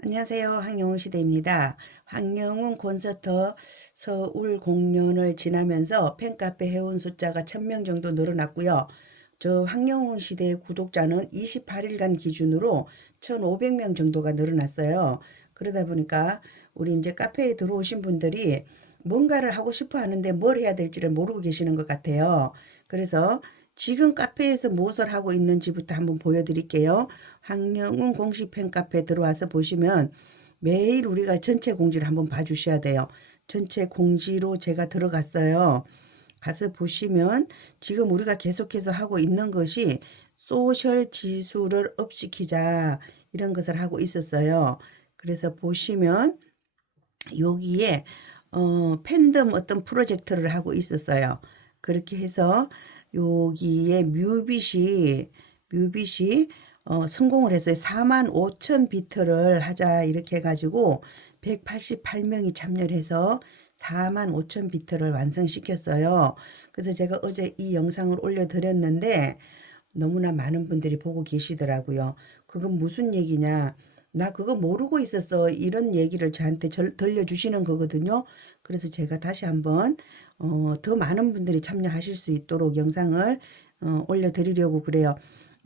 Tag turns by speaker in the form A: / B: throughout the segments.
A: 안녕하세요. 황영훈 시대입니다. 황영훈 콘서트 서울 공연을 지나면서 팬카페 회원 숫자가 1000명 정도 늘어났고요. 저 황영훈 시대 구독자는 28일간 기준으로 1500명 정도가 늘어났어요. 그러다 보니까 우리 이제 카페에 들어오신 분들이 뭔가를 하고 싶어 하는데 뭘 해야 될지를 모르고 계시는 것 같아요. 그래서 지금 카페에서 무엇을 하고 있는지부터 한번 보여드릴게요. 황영훈 공식 팬 카페 들어와서 보시면 매일 우리가 전체 공지를 한번 봐주셔야 돼요. 전체 공지로 제가 들어갔어요. 가서 보시면 지금 우리가 계속해서 하고 있는 것이 소셜 지수를 업시키자 이런 것을 하고 있었어요. 그래서 보시면 여기에 어, 팬덤 어떤 프로젝트를 하고 있었어요. 그렇게 해서 여기에 뮤빗이 뮤빗이 어, 성공을 했어요. 4만 5천 비트를 하자 이렇게 해가지고 188명이 참여를 해서 4만 5천 비트를 완성시켰어요. 그래서 제가 어제 이 영상을 올려드렸는데 너무나 많은 분들이 보고 계시더라고요. 그건 무슨 얘기냐? 나 그거 모르고 있었어. 이런 얘기를 저한테 절, 들려주시는 거거든요. 그래서 제가 다시 한번 어, 더 많은 분들이 참여하실 수 있도록 영상을 어, 올려드리려고 그래요.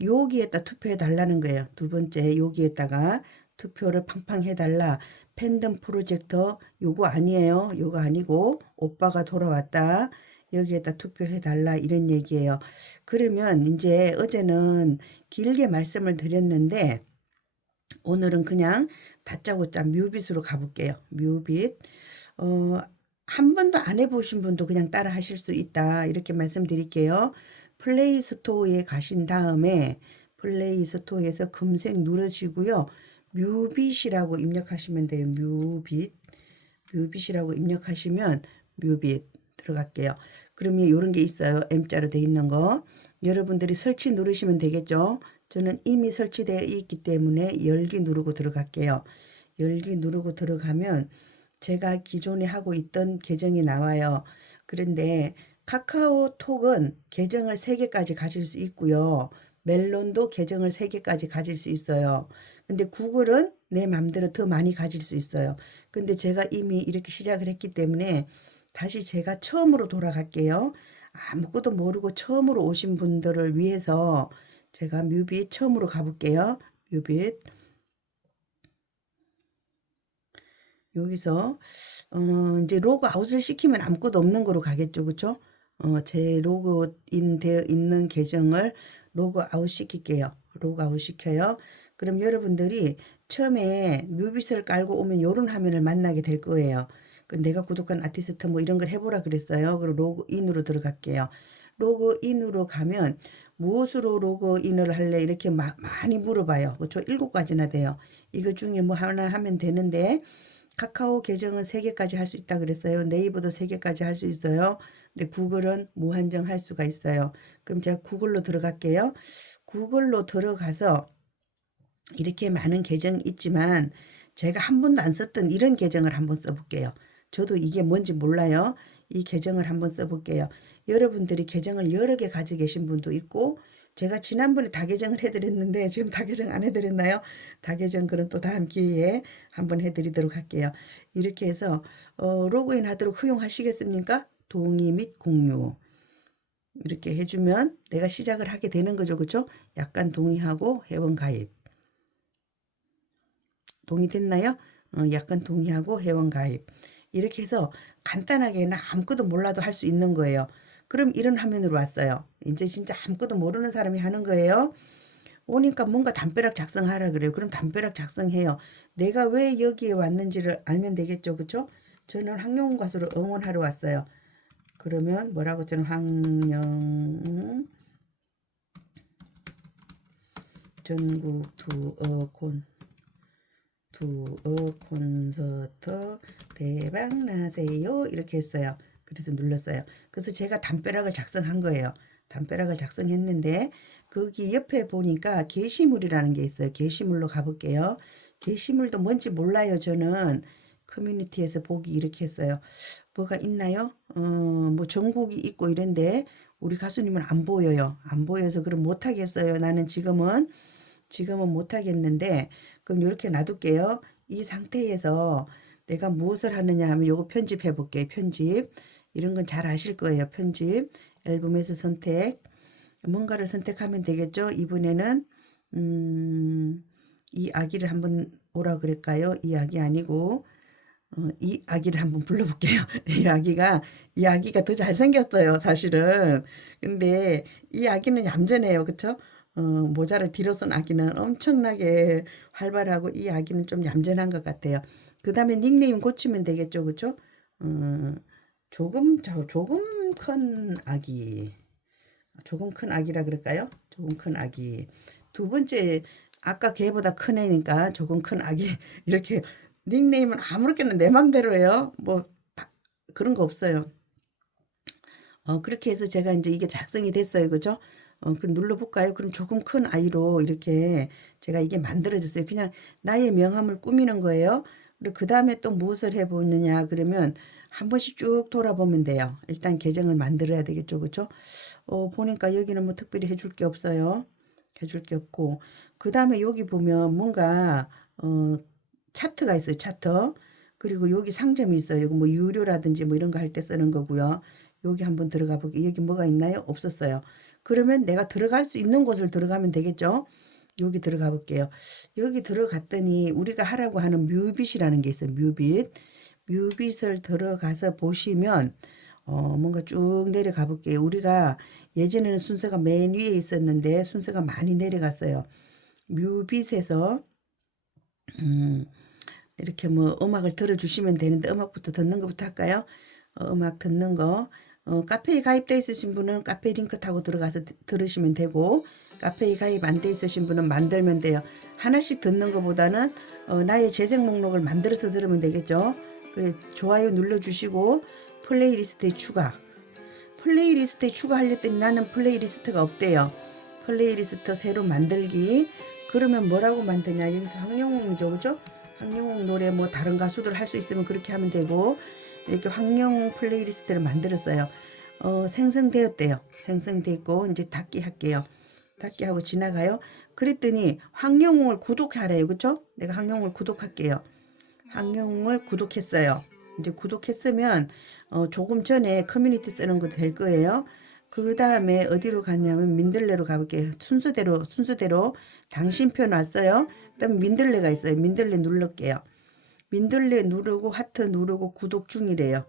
A: 여기에다 투표해 달라는 거예요. 두 번째 여기에다가 투표를 팡팡 해달라. 팬덤 프로젝터 요거 아니에요. 요거 아니고 오빠가 돌아왔다. 여기에다 투표해 달라 이런 얘기예요. 그러면 이제 어제는 길게 말씀을 드렸는데 오늘은 그냥 다짜고짜 뮤빗으로 가볼게요. 뮤빗. 어, 한 번도 안 해 보신 분도 그냥 따라 하실 수 있다. 이렇게 말씀드릴게요. 플레이 스토어에 가신 다음에 플레이 스토어에서 검색 누르시고요. 뮤빗이라고 입력하시면 돼요. 뮤빗. 뮤빗이라고 입력하시면 뮤빗 들어갈게요. 그러면 이런 게 있어요. M자로 돼 있는 거. 여러분들이 설치 누르시면 되겠죠. 저는 이미 설치되어 있기 때문에 열기 누르고 들어갈게요. 열기 누르고 들어가면 제가 기존에 하고 있던 계정이 나와요. 그런데 카카오톡은 계정을 3개까지 가질 수 있고요. 멜론도 계정을 3개까지 가질 수 있어요. 근데 구글은 내 맘대로 더 많이 가질 수 있어요. 근데 제가 이미 이렇게 시작을 했기 때문에 다시 제가 처음으로 돌아갈게요. 아무것도 모르고 처음으로 오신 분들을 위해서 제가 뮤빗 처음으로 가볼게요. 뮤빗. 여기서 어 이제 로그 아웃을 시키면 아무것도 없는 거로 가겠죠. 그쵸? 어, 제 로그인 되어 있는 계정을 로그 아웃 시킬게요. 로그 아웃 시켜요. 그럼 여러분들이 처음에 뮤빗을 깔고 오면 요런 화면을 만나게 될 거예요. 그 내가 구독한 아티스트 뭐 이런 걸 해보라 그랬어요. 그리고 로그인으로 들어갈게요. 로그인으로 가면 무엇으로 로그인을 할래 이렇게 마, 많이 물어봐요. 저 일곱 가지나 돼요. 이거 중에 뭐 하나 하면 되는데 카카오 계정은 세 개까지 할 수 있다 그랬어요. 네이버도 세 개까지 할 수 있어요. 근데 구글은 무한정 할 수가 있어요. 그럼 제가 구글로 들어갈게요. 구글로 들어가서 이렇게 많은 계정이 있지만 제가 한 번도 안 썼던 이런 계정을 한번 써볼게요. 저도 이게 뭔지 몰라요. 이 계정을 한번 써볼게요. 여러분들이 계정을 여러 개 가지고 계신 분도 있고 제가 지난번에 다계정을 해드렸는데 지금 다계정 안 해드렸나요? 다계정 그럼 또 다음 기회에 한번 해드리도록 할게요. 이렇게 해서 어, 로그인 하도록 허용하시겠습니까? 동의 및 공유 이렇게 해주면 내가 시작을 하게 되는 거죠. 그렇죠? 약간 동의하고 회원 가입 동의됐나요? 어, 약간 동의하고 회원 가입 이렇게 해서 간단하게 나 아무것도 몰라도 할 수 있는 거예요. 그럼 이런 화면으로 왔어요. 이제 진짜 아무것도 모르는 사람이 하는 거예요. 오니까 뭔가 담벼락 작성하라 그래요. 그럼 담벼락 작성해요. 내가 왜 여기에 왔는지를 알면 되겠죠. 그쵸? 저는 황영 가수를 응원하러 왔어요. 그러면 뭐라고 저는 황영 전국 투어콘 투어 콘서트 대박 나세요 이렇게 했어요. 그래서 눌렀어요. 그래서 제가 담벼락을 작성한 거예요. 담벼락을 작성했는데 거기 옆에 보니까 게시물이라는 게 있어요. 게시물로 가볼게요. 게시물도 뭔지 몰라요. 저는 커뮤니티에서 보기 이렇게 했어요. 뭐가 있나요? 어, 뭐 전국이 있고 이런데 우리 가수님은 안 보여요. 안 보여서 그럼 못하겠어요. 나는 지금은 지금은 못하겠는데 그럼 이렇게 놔둘게요. 이 상태에서 내가 무엇을 하느냐 하면 요거 편집해 볼게요. 편집. 이런 건 잘 아실 거예요. 편집. 앨범에서 선택. 뭔가를 선택하면 되겠죠. 이번에는 음, 이 아기를 한번 오라 그럴까요? 이 아기 아니고 어, 이 아기를 한번 불러볼게요. 이 아기가 이 아기가 더 잘생겼어요. 사실은. 근데 이 아기는 얌전해요. 그쵸? 어, 모자를 뒤로 쓴 아기는 엄청나게 활발하고 이 아기는 좀 얌전한 것 같아요. 그 다음에 닉네임 고치면 되겠죠. 그쵸? 어, 조금 저 조금 큰 아기. 조금 큰 아기라 그럴까요? 조금 큰 아기. 두 번째 아까 걔보다 큰 애니까 조금 큰 아기 이렇게 닉네임은 아무렇게나 내 맘대로예요. 뭐 바- 그런 거 없어요. 어, 그렇게 해서 제가 이제 이게 작성이 됐어요. 그죠? 어, 그럼 눌러볼까요? 그럼 조금 큰 아이로 이렇게 제가 이게 만들어졌어요. 그냥 나의 명함을 꾸미는 거예요. 그리고 그 다음에 또 무엇을 해보느냐 그러면 한 번씩 쭉 돌아보면 돼요. 일단 계정을 만들어야 되겠죠. 그죠? 어, 보니까 여기는 뭐 특별히 해줄 게 없어요. 해줄 게 없고. 그 다음에 여기 보면 뭔가, 어, 차트가 있어요. 차트. 그리고 여기 상점이 있어요. 이거 뭐 유료라든지 뭐 이런 거 할 때 쓰는 거고요. 여기 한번 들어가 볼게요. 여기 뭐가 있나요? 없었어요. 그러면 내가 들어갈 수 있는 곳을 들어가면 되겠죠? 여기 들어가 볼게요. 여기 들어갔더니 우리가 하라고 하는 뮤빗이라는 게 있어요. 뮤빗. 뮤빗을 들어가서 보시면 어, 뭔가 쭉 내려가 볼게요. 우리가 예전에는 순서가 맨 위에 있었는데 순서가 많이 내려갔어요. 뮤빗에서 음, 이렇게 뭐 음악을 들어주시면 되는데 음악부터 듣는 것부터 할까요? 어, 음악 듣는 거. 어, 카페에 가입돼 있으신 분은 카페 링크 타고 들어가서 드- 들으시면 되고 카페에 가입 안 돼 있으신 분은 만들면 돼요. 하나씩 듣는 것보다는 어, 나의 재생 목록을 만들어서 들으면 되겠죠. 그래 좋아요 눌러주시고 플레이리스트에 추가. 플레이리스트에 추가하려더니 나는 플레이리스트가 없대요. 플레이리스트 새로 만들기. 그러면 뭐라고 만드냐? 여기서 황영웅이죠, 그죠? 황영웅 노래 뭐 다른 가수들 할 수 있으면 그렇게 하면 되고 이렇게 황영웅 플레이리스트를 만들었어요. 어, 생성되었대요. 생성됐고 이제 닫기 할게요. 닫기 하고 지나가요. 그랬더니 황영웅을 구독하래요, 그죠? 내가 황영웅을 구독할게요. 황영웅을 구독했어요. 이제 구독했으면 어, 조금 전에 커뮤니티 쓰는 거 될 거예요. 그 다음에 어디로 갔냐면 민들레로 가볼게요. 순서대로 순서대로 당신표 놨어요. 그다음에 민들레가 있어요. 민들레 누를게요. 민들레 누르고 하트 누르고 구독 중이래요.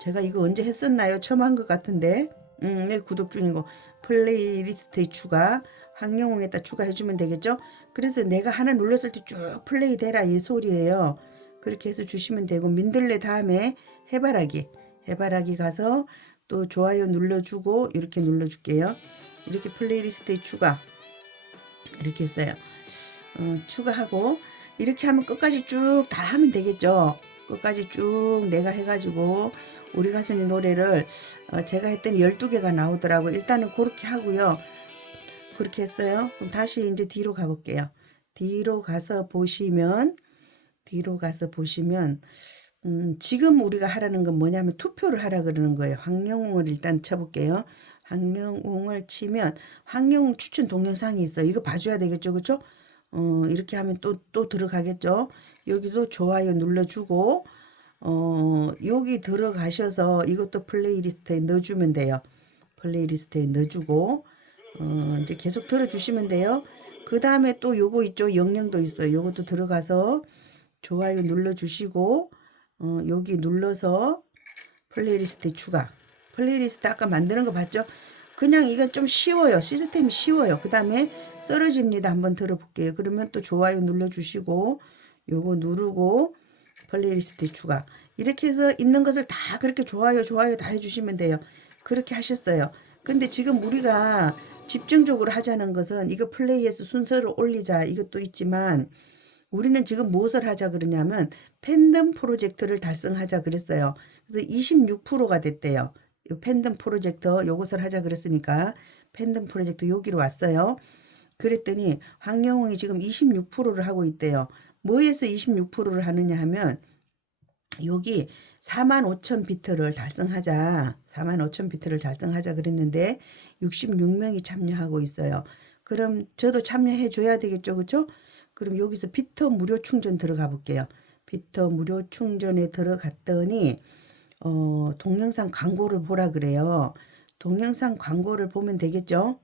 A: 제가 이거 언제 했었나요? 처음 한 것 같은데. 음, 네, 구독 거. 플레이리스트에 추가. 황영웅에다 추가해주면 되겠죠? 그래서 내가 하나 눌렀을 때 쭉 플레이 되라 이 소리예요. 그렇게 해서 주시면 되고 민들레 다음에 해바라기. 해바라기 가서 또 좋아요 눌러주고 이렇게 눌러줄게요. 이렇게 플레이리스트에 추가. 이렇게 했어요. 어, 추가하고 이렇게 하면 끝까지 쭉 다 하면 되겠죠. 끝까지 쭉 내가 해가지고 우리 가수님 노래를 어, 제가 했더니 12개가 나오더라고. 일단은 그렇게 하고요. 그렇게 했어요. 그럼 다시 이제 뒤로 가볼게요. 뒤로 가서 보시면 뒤로 가서 보시면 음, 지금 우리가 하라는 건 뭐냐면 투표를 하라 그러는 거예요. 황영웅을 일단 쳐볼게요. 황영웅을 치면 황영웅 추천 동영상이 있어요. 이거 봐줘야 되겠죠, 그렇죠? 어, 이렇게 하면 또, 또 들어가겠죠. 여기도 좋아요 눌러주고, 어, 여기 들어가셔서 이것도 플레이리스트에 넣어주면 돼요. 플레이리스트에 넣어주고, 어, 이제 계속 들어주시면 돼요. 그 다음에 또 요거 있죠. 영령도 있어요. 요것도 들어가서 좋아요 눌러주시고, 어, 여기 눌러서 플레이리스트에 추가. 플레이리스트 아까 만드는 거 봤죠? 그냥 이건 좀 쉬워요. 시스템이 쉬워요. 그 다음에 쓰러집니다. 한번 들어볼게요. 그러면 또 좋아요 눌러주시고 요거 누르고 플레이리스트 추가. 이렇게 해서 있는 것을 다 그렇게 좋아요 좋아요 다 해주시면 돼요. 그렇게 하셨어요. 근데 지금 우리가 집중적으로 하자는 것은 이거 플레이해서 순서를 올리자 이것도 있지만 우리는 지금 무엇을 하자 그러냐면 팬덤 프로젝트를 달성하자 그랬어요. 그래서 26%가 됐대요. 이 팬덤 프로젝트 요것을 하자 그랬으니까 팬덤 프로젝트 여기로 왔어요. 그랬더니 황영웅이 지금 26%를 하고 있대요. 뭐에서 26%를 하느냐 하면 여기 4만 5천 비트를 달성하자. 4만 5천 비트를 달성하자 그랬는데 66명이 참여하고 있어요. 그럼 저도 참여해 줘야 되겠죠. 그죠? 그럼 여기서 비트 무료 충전 들어가 볼게요. 비터 무료 충전에 들어갔더니 어, 동영상 광고를 보라 그래요. 동영상 광고를 보면 되겠죠?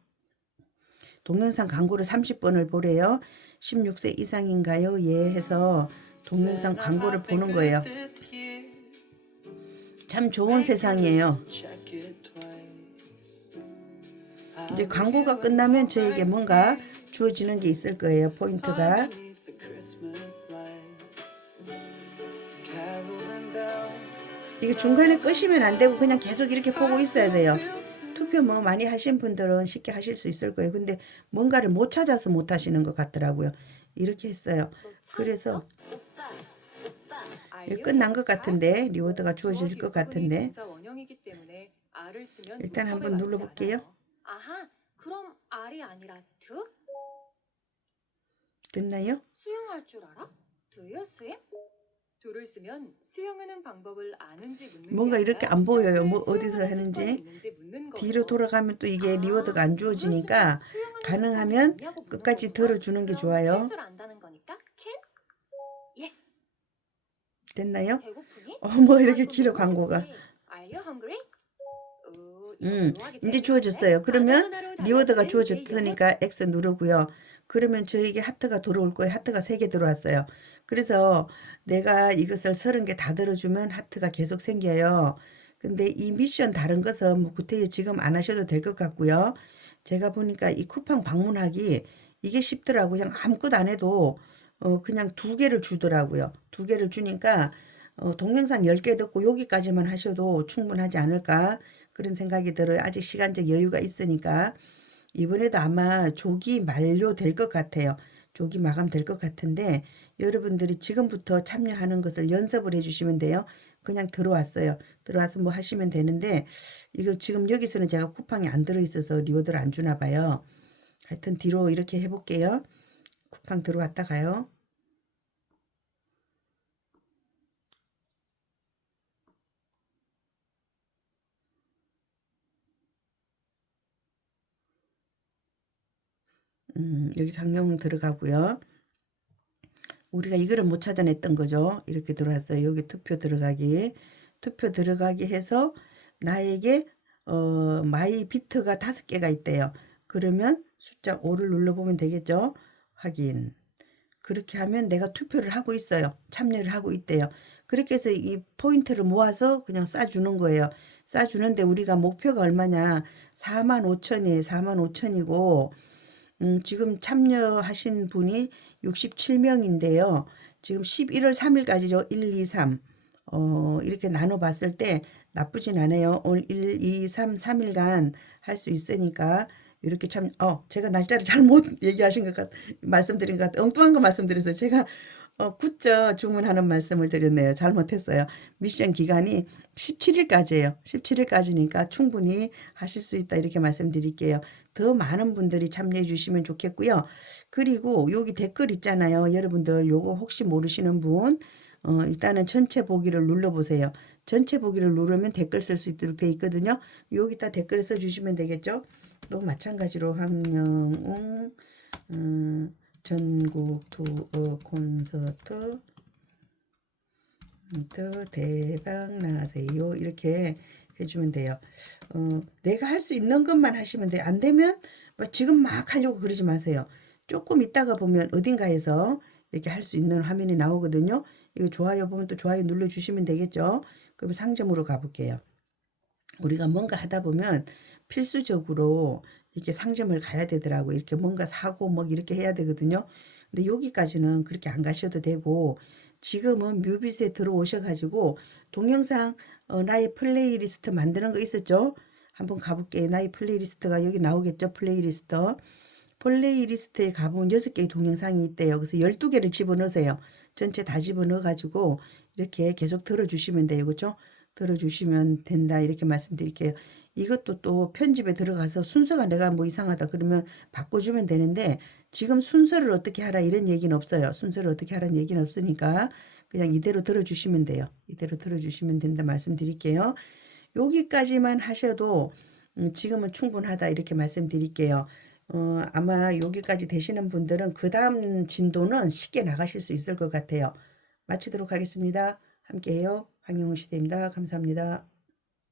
A: 동영상 광고를 30번을 보래요. 16세 이상인가요? 예 해서 동영상 광고를 보는 거예요. 참 좋은 세상이에요. 이제 광고가 끝나면 저에게 뭔가 주어지는 게 있을 거예요. 포인트가. 이게 중간에 끄시면 안 되고 그냥 계속 이렇게 보고 있어야 돼요. 투표 뭐 많이 하신 분들은 쉽게 하실 수 있을 거예요. 근데 뭔가를 못 찾아서 못 하시는 것 같더라고요. 이렇게 했어요. 그래서 예, 끝난 것 같은데 리워드가 주어질 것 같은데 일단 한번 눌러볼게요.
B: 아하, 그럼 R이 아니라 드?
A: 됐나요?
B: 수영할 줄 알아? 드요 스윙? 둘을 쓰면 수영하는 방법을 아는지 묻는
A: 뭔가
B: 게
A: 이렇게
B: 아니라
A: 안 보여요.
B: 평소에
A: 뭐 어디서
B: 수영하는
A: 하는지.
B: 습관이 있는지 묻는 거예요.
A: 뒤로 돌아가면 또 이게
B: 아,
A: 리워드가 안 주어지니까
B: 수영하는
A: 가능하면 끝까지. 들어주는 게 좋아요.
B: 할줄 안다는 거니까 can? Yes.
A: 됐나요?
B: 배고프니?
A: 어, 뭐 이렇게 길어 광고가.
B: 쉽지. Are you hungry? 오, 이거
A: 음,
B: 공부하기
A: 이제? 주어졌어요. 그러면 리워드가 주어졌으니까 X 누르고요. 그러면 저에게 하트가 들어올 거예요. 하트가 3개 들어왔어요. 그래서 내가 이것을 30개 다 들어주면 하트가 계속 생겨요. 근데 이 미션 다른 것은 뭐 구태여 지금 안 하셔도 될 것 같고요. 제가 보니까 이 쿠팡 방문하기 이게 쉽더라고요. 그냥 아무것도 안 해도 어, 그냥 두 개를 주더라고요. 두 개를 주니까 어, 동영상 10개 듣고 여기까지만 하셔도 충분하지 않을까 그런 생각이 들어요. 아직 시간적 여유가 있으니까 이번에도 아마 조기 만료될 것 같아요. 조기 마감될 것 같은데 여러분들이 지금부터 참여하는 것을 연습을 해주시면 돼요. 그냥 들어왔어요. 들어와서 뭐 하시면 되는데 이거 지금 여기서는 제가 쿠팡이 안 들어있어서 리워드를 안 주나 봐요. 하여튼 뒤로 이렇게 해볼게요. 쿠팡 들어왔다 가요. 음, 여기 장명 들어가고요. 우리가 이거를 못 찾아냈던 거죠. 이렇게 들어왔어요. 여기 투표 들어가기. 투표 들어가기 해서 나에게 어, 마이 비트가 다섯 개가 있대요. 그러면 숫자 5를 눌러보면 되겠죠. 확인. 그렇게 하면 내가 투표를 하고 있어요. 참여를 하고 있대요. 그렇게 해서 이 포인트를 모아서 그냥 쏴주는 거예요. 쏴주는데 우리가 목표가 얼마냐. 4만 5천이에요. 4만 5천이고 음, 지금 참여하신 분이 67명인데요. 지금 11월 3일까지죠. 1, 2, 3. 어, 이렇게 나눠 봤을 때 나쁘진 않아요. 오늘 1, 2, 3, 3일간 할 수 있으니까 이렇게 참, 어, 제가 날짜를 잘못 얘기하신 것 같, 말씀드린 것 같, 엉뚱한 거 말씀드렸어요. 제가 어, 굿저 주문하는 말씀을 드렸네요. 잘못했어요. 미션 기간이 17일까지예요. 17일까지니까 충분히 하실 수 있다 이렇게 말씀드릴게요. 더 많은 분들이 참여해 주시면 좋겠고요. 그리고 여기 댓글 있잖아요. 여러분들 요거 혹시 모르시는 분 어, 일단은 전체 보기를 눌러보세요. 전체 보기를 누르면 댓글 쓸 수 있도록 돼 있거든요. 여기다 댓글 써주시면 되겠죠. 또 마찬가지로 황영웅 음, 전국 투어 콘서트 또 대박 나세요. 이렇게 해주면 돼요. 어, 내가 할 수 있는 것만 하시면 돼요. 안 되면 막 지금 막 하려고 그러지 마세요. 조금 있다가 보면 어딘가에서 이렇게 할 수 있는 화면이 나오거든요. 이거 좋아요 보면 또 좋아요 눌러주시면 되겠죠. 그럼 상점으로 가볼게요. 우리가 뭔가 하다 보면 필수적으로 이렇게 상점을 가야 되더라고. 이렇게 뭔가 사고 뭐 이렇게 해야 되거든요. 근데 여기까지는 그렇게 안 가셔도 되고 지금은 뮤빗에 들어오셔가지고 동영상 어, 나의 플레이리스트 만드는 거 있었죠? 한번 가볼게요. 나의 플레이리스트가 여기 나오겠죠? 플레이리스트. 플레이리스트에 가보면 6개의 동영상이 있대요. 그래서 12개를 집어넣으세요. 전체 다 집어넣어가지고 이렇게 계속 들어주시면 돼요. 그죠? 들어주시면 된다. 이렇게 말씀드릴게요. 이것도 또 편집에 들어가서 순서가 내가 뭐 이상하다 그러면 바꿔주면 되는데 지금 순서를 어떻게 하라 이런 얘기는 없어요. 순서를 어떻게 하라는 얘기는 없으니까 그냥 이대로 들어주시면 돼요. 이대로 들어주시면 된다 말씀드릴게요. 여기까지만 하셔도 음, 지금은 충분하다 이렇게 말씀드릴게요. 어, 아마 여기까지 되시는 분들은 그 다음 진도는 쉽게 나가실 수 있을 것 같아요. 마치도록 하겠습니다. 함께해요. 황영훈 시대입니다. 감사합니다.